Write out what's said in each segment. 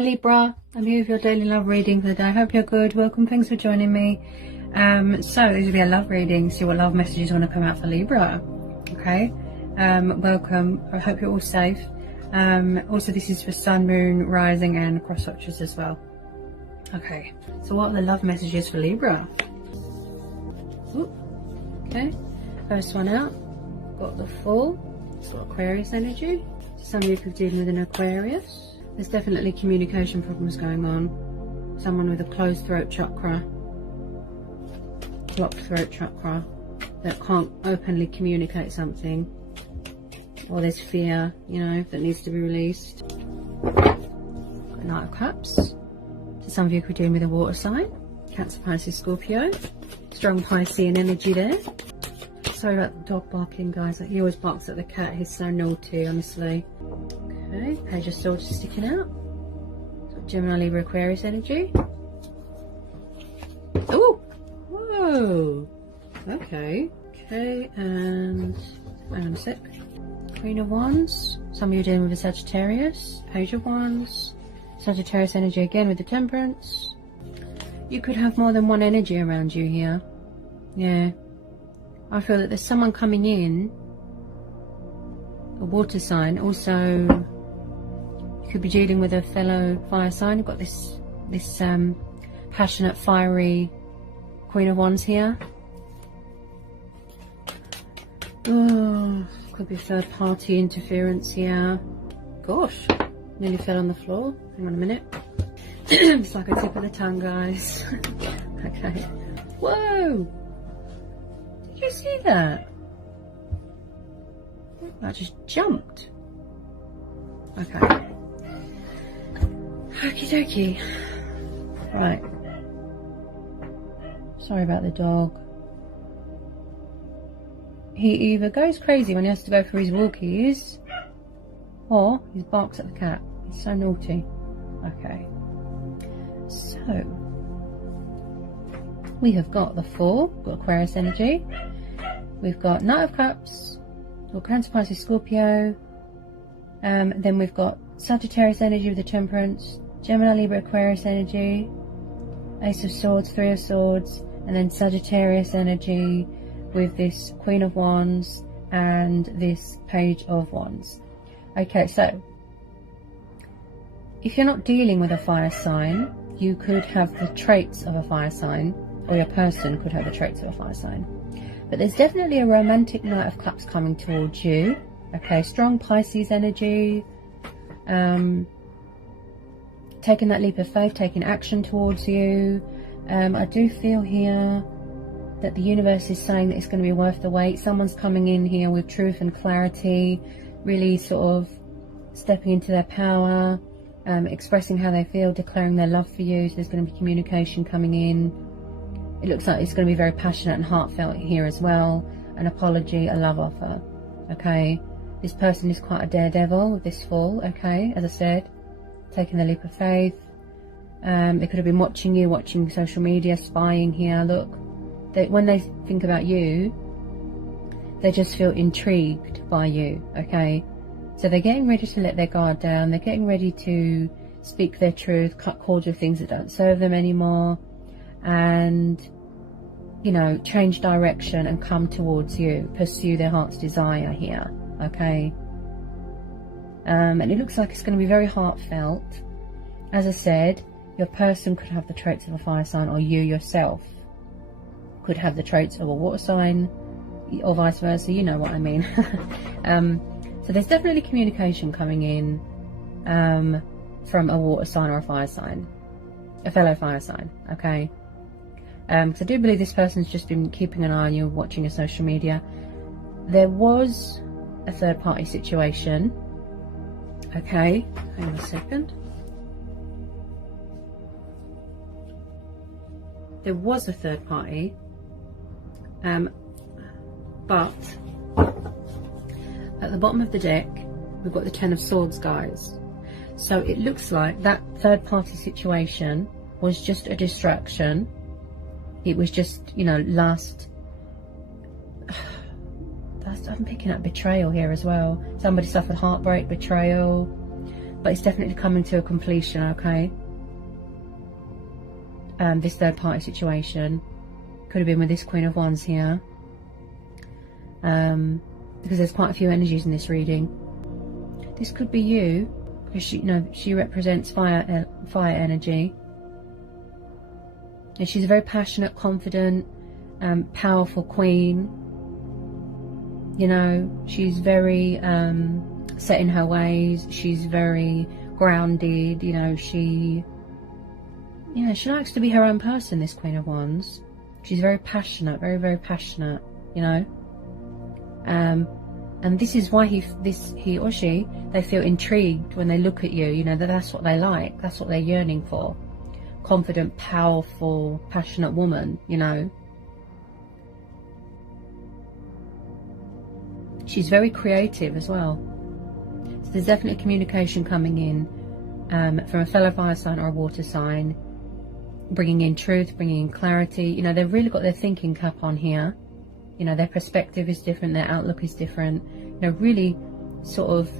Hi Libra, I'm here with your daily love reading for the day. I hope you're good. Welcome, thanks for joining me. So this will be a love reading. See what love messages want to come out for Libra. Okay, welcome. I hope you're all safe. Also this is for Sun, Moon, Rising and cross watchers as well. Okay, so what are the love messages for Libra? Ooh, okay, first one out, got the Fool. It's got Aquarius energy. Some of you could be dealing with an Aquarius. There's definitely communication problems going on. Someone with a closed throat chakra, blocked throat chakra, that can't openly communicate something. Or there's fear, you know, that needs to be released. Got Knight of Cups. So some of you could be dealing with a water sign. Cancer, Pisces, Scorpio. Strong Piscean energy there. Sorry about the dog barking, guys. He always barks at the cat. He's so naughty, honestly. Okay, Page of Swords sticking out. So Gemini, Libra, Aquarius energy. Oh, whoa. Okay. Okay, and hang on a sec. Queen of Wands. Some of you are dealing with a Sagittarius. Page of Wands. Sagittarius energy again with the Temperance. You could have more than one energy around you here. Yeah. I feel that there's someone coming in, a water sign. Also, you could be dealing with a fellow fire sign. You've got this passionate, fiery Queen of Wands here. Oh, could be third party interference here. Gosh, nearly fell on the floor. Hang on a minute. It's like a tip of the tongue, guys. Okay. Whoa! Did you see that? I just jumped. Okay. Okie dokie. Right. Sorry about the dog. He either goes crazy when he has to go for his walkies, or he barks at the cat. He's so naughty. Okay. So, we have got the Fool, got Aquarius energy. We've got Knight of Cups, we've got Cancer, Pisces, Scorpio. Then we've got Sagittarius energy with the Temperance, Gemini, Libra, Aquarius energy, Ace of Swords, Three of Swords, and then Sagittarius energy with this Queen of Wands and this Page of Wands. Okay, so if you're not dealing with a fire sign, you could have the traits of a fire sign, or your person could have the traits of a fire sign. But there's definitely a romantic Knight of Cups coming towards you. Okay, strong Pisces energy. Taking that leap of faith, taking action towards you. I do feel here that the universe is saying that it's going to be worth the wait. Someone's coming in here with truth and clarity, really sort of stepping into their power, expressing how they feel, declaring their love for you. So there's going to be communication coming in. It looks like it's going to be very passionate and heartfelt here as well. An apology, a love offer. Okay, this person is quite a daredevil with this Fool. Okay, as I said, taking the leap of faith. They could have been watching you, watching social media, spying here. Look, when they think about you, they just feel intrigued by you. Okay, so they're getting ready to let their guard down. They're getting ready to speak their truth, cut cords with things that don't serve them anymore, and, you know, change direction and come towards you, pursue their heart's desire here. Okay, and it looks like it's going to be very heartfelt. As I said, your person could have the traits of a fire sign, or you yourself could have the traits of a water sign, or vice versa. You know what I mean. So there's definitely communication coming in from a water sign or a fire sign, a fellow fire sign. Okay. Because I do believe this person's just been keeping an eye on you, watching your social media. There was a third party situation. Okay, hang on a second. There was a third party, but at the bottom of the deck we've got the Ten of Swords, guys. So it looks like that third party situation was just a distraction. It was just, you know, I'm picking up betrayal here as well. Somebody suffered heartbreak, betrayal. but it's definitely coming to a completion, okay? This third party situation could have been with this Queen of Wands here, because there's quite a few energies in this reading. This could be you, because she represents fire energy, and she's a very passionate, confident, powerful queen. You know, she's very set in her ways. She's very grounded. You know, she likes to be her own person, this Queen of Wands. She's very passionate, very, very passionate, you know. And this is why he or she, they feel intrigued when they look at you, you know, that's what they like, that's what they're yearning for. Confident, powerful, passionate woman, you know. She's very creative as well. So there's definitely communication coming in from a fellow fire sign or a water sign, bringing in truth, bringing in clarity. You know, they've really got their thinking cap on here. You know, their perspective is different, their outlook is different. You know, really sort of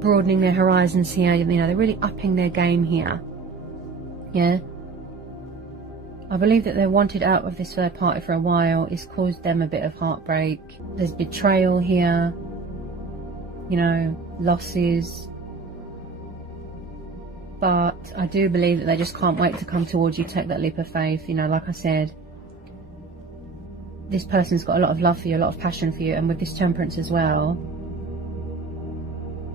broadening their horizons here. You know, they're really upping their game here. Yeah. I believe that they wanted out of this third party for a while. It's caused them a bit of heartbreak. There's betrayal here. You know, losses. But I do believe that they just can't wait to come towards you, take that leap of faith. You know, like I said, this person's got a lot of love for you, a lot of passion for you, and with this Temperance as well,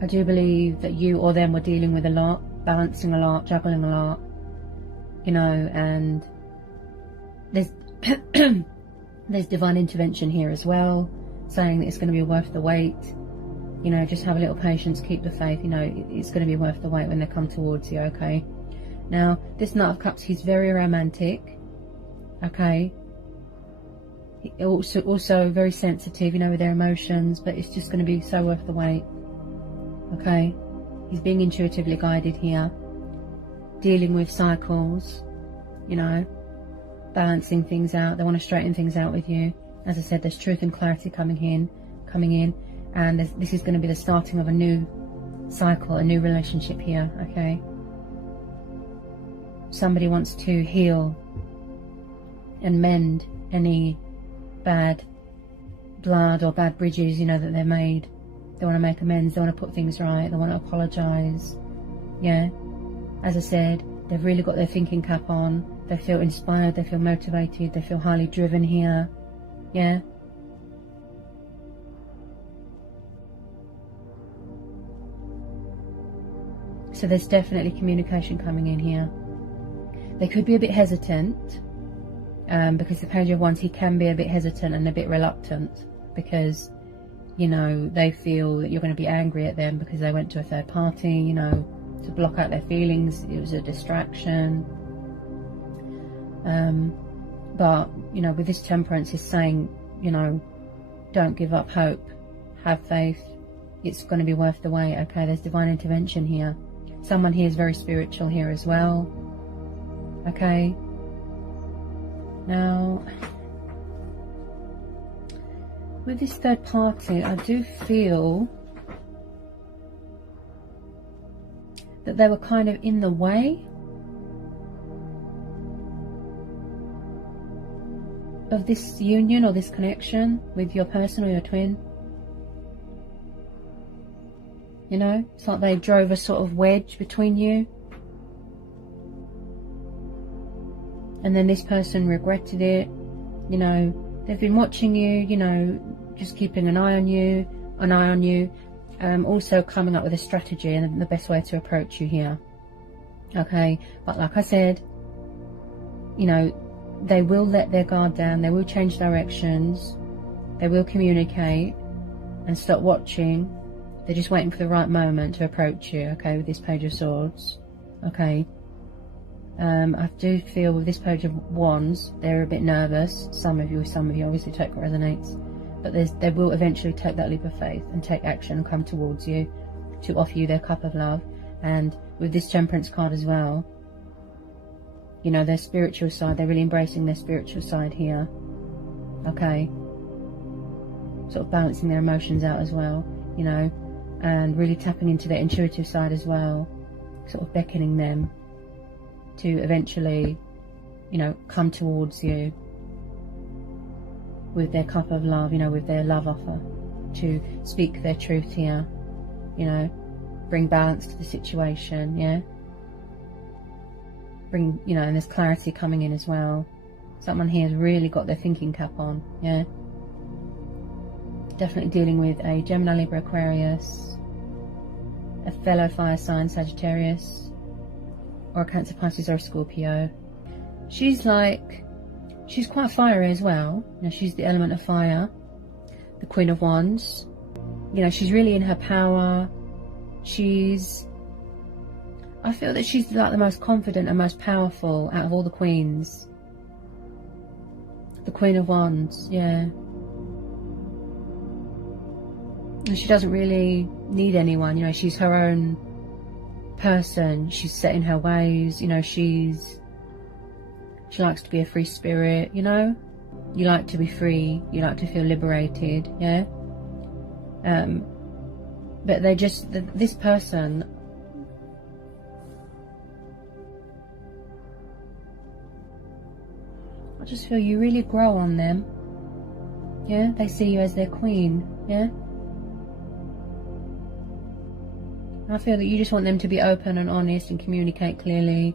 I do believe that you or them were dealing with a lot, balancing a lot, juggling a lot, you know, and there's there's divine intervention here as well, saying that it's going to be worth the wait. You know, just have a little patience, keep the faith. You know, it's going to be worth the wait when they come towards you, okay? Now, this Knight of Cups, he's very romantic, okay? Also very sensitive, you know, with their emotions, but it's just going to be so worth the wait, okay? He's being intuitively guided here, dealing with cycles, you know, balancing things out. They want to straighten things out with you. As I said, there's truth and clarity coming in, and this is going to be the starting of a new cycle, a new relationship here, okay? Somebody wants to heal and mend any bad blood or bad bridges, you know, that they're made. They want to make amends, they want to put things right, they want to apologise. Yeah, as I said, they've really got their thinking cap on. They feel inspired, they feel motivated, they feel highly driven here. Yeah. So there's definitely communication coming in here. They could be a bit hesitant, because the Page of Wands, he can be a bit hesitant and a bit reluctant, because, you know, they feel that you're going to be angry at them because they went to a third party, you know, to block out their feelings. It was a distraction. But, you know, with this Temperance, is saying, you know, don't give up hope, have faith, it's going to be worth the wait, okay? There's divine intervention here. Someone here is very spiritual here as well, okay? Now, with this third party, I do feel that they were kind of in the way of this union or this connection with your person or your twin. You know, it's like they drove a sort of wedge between you. And then this person regretted it. You know, they've been watching you, you know, just keeping an eye on you, also coming up with a strategy and the best way to approach you here. Okay, but like I said, you know, they will let their guard down, they will change directions, they will communicate and stop watching. They're just waiting for the right moment to approach you, okay, with this Page of Swords, okay. I do feel with this Page of Wands, they're a bit nervous. Some of you, obviously take what resonates. But they will eventually take that leap of faith and take action and come towards you to offer you their cup of love. And with this Temperance card as well, you know, their spiritual side, they're really embracing their spiritual side here, okay. Sort of balancing their emotions out as well, you know. and really tapping into their intuitive side as well, sort of beckoning them to eventually, you know, come towards you with their cup of love, you know, with their love offer, to speak their truth here, you know, bring balance to the situation, yeah, bring, you know, and there's clarity coming in as well. Someone here has really got their thinking cap on, yeah. Definitely dealing with a Gemini, Libra, Aquarius, a fellow fire sign, Sagittarius, or a Cancer, Pisces, or a Scorpio. She's quite fiery as well. You know, she's the element of fire, the Queen of Wands. You know, she's really in her power. I feel that she's like the most confident and most powerful out of all the queens. The Queen of Wands, yeah. And she doesn't really need anyone, you know, she's her own person. She's set in her ways, you know, she likes to be a free spirit, you know. You like to be free, you like to feel liberated, yeah. But this person, I just feel you really grow on them, yeah. They see you as their queen, yeah. I feel that you just want them to be open and honest and communicate clearly,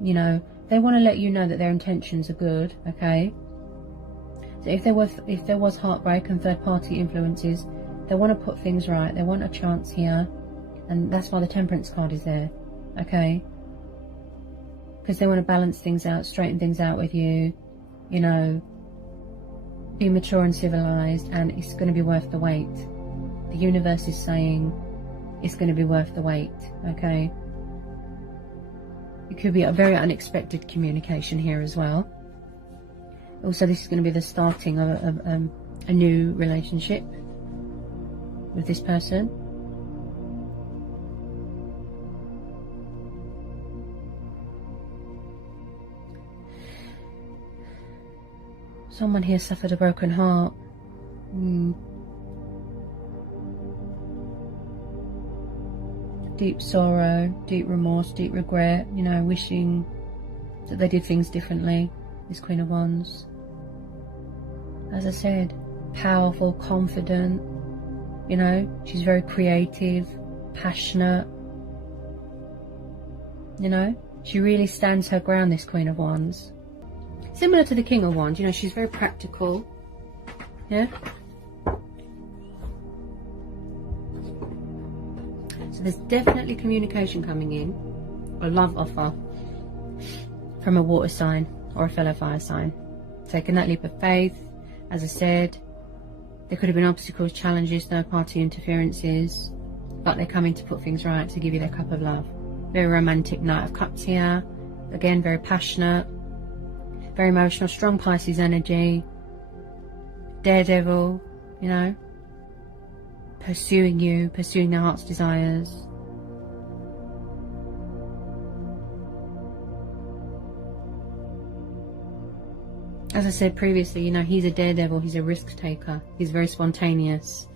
you know. They want to let you know that their intentions are good, okay. So if there was heartbreak and third-party influences, they want to put things right. They want a chance here, and that's why the Temperance card is there, okay. Because they want to balance things out, straighten things out with you, you know, be mature and civilized, and it's going to be worth the wait. The universe is saying it's going to be worth the wait, okay. It could be a very unexpected communication here as well. Also, this is going to be the starting of a new relationship with this person. Someone here suffered a broken heart. Deep sorrow, deep remorse, deep regret, you know, wishing that they did things differently. This Queen of Wands. As I said, powerful, confident, you know, she's very creative, passionate, you know, she really stands her ground, this Queen of Wands. Similar to the King of Wands, you know, she's very practical, yeah. So there's definitely communication coming in, a love offer from a water sign or a fellow fire sign. Taking that leap of faith, as I said, there could have been obstacles, challenges, third-party interferences, but they're coming to put things right, to give you their cup of love. Very romantic Knight of Cups here. Again, very passionate, very emotional, strong Pisces energy, daredevil, you know, pursuing you, pursuing their heart's desires. As I said previously, you know, he's a daredevil, he's a risk taker, he's very spontaneous,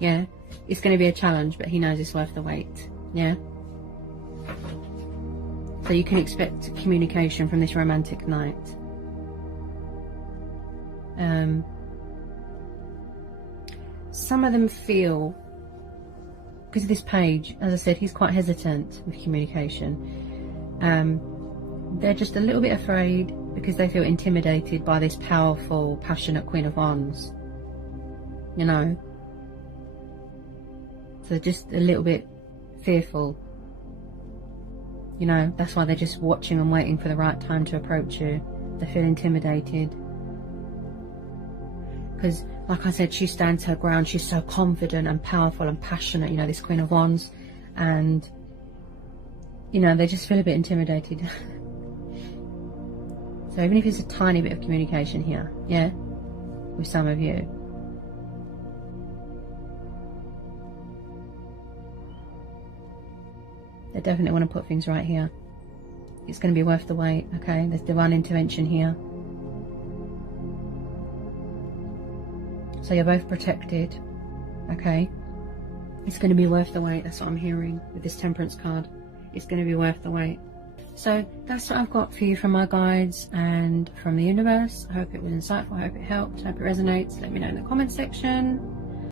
yeah. It's going to be a challenge, but he knows it's worth the wait, yeah. So you can expect communication from this romantic knight. Some of them feel, because of this page, as I said, he's quite hesitant with communication. They're just a little bit afraid because they feel intimidated by this powerful, passionate Queen of Wands, you know. So just a little bit fearful, you know. That's why they're just watching and waiting for the right time to approach you. They feel intimidated because, like I said, she stands her ground. She's so confident and powerful and passionate, you know, this Queen of Wands, and, you know, they just feel a bit intimidated. So even if it's a tiny bit of communication here, yeah, with some of you, they definitely want to put things right here. It's going to be worth the wait, okay? There's divine intervention here. So you're both protected, okay? It's going to be worth the wait. That's what I'm hearing with this Temperance card. It's going to be worth the wait. So that's what I've got for you from my guides and from the universe. I hope it was insightful. I hope it helped. I hope it resonates. Let me know in the comment section.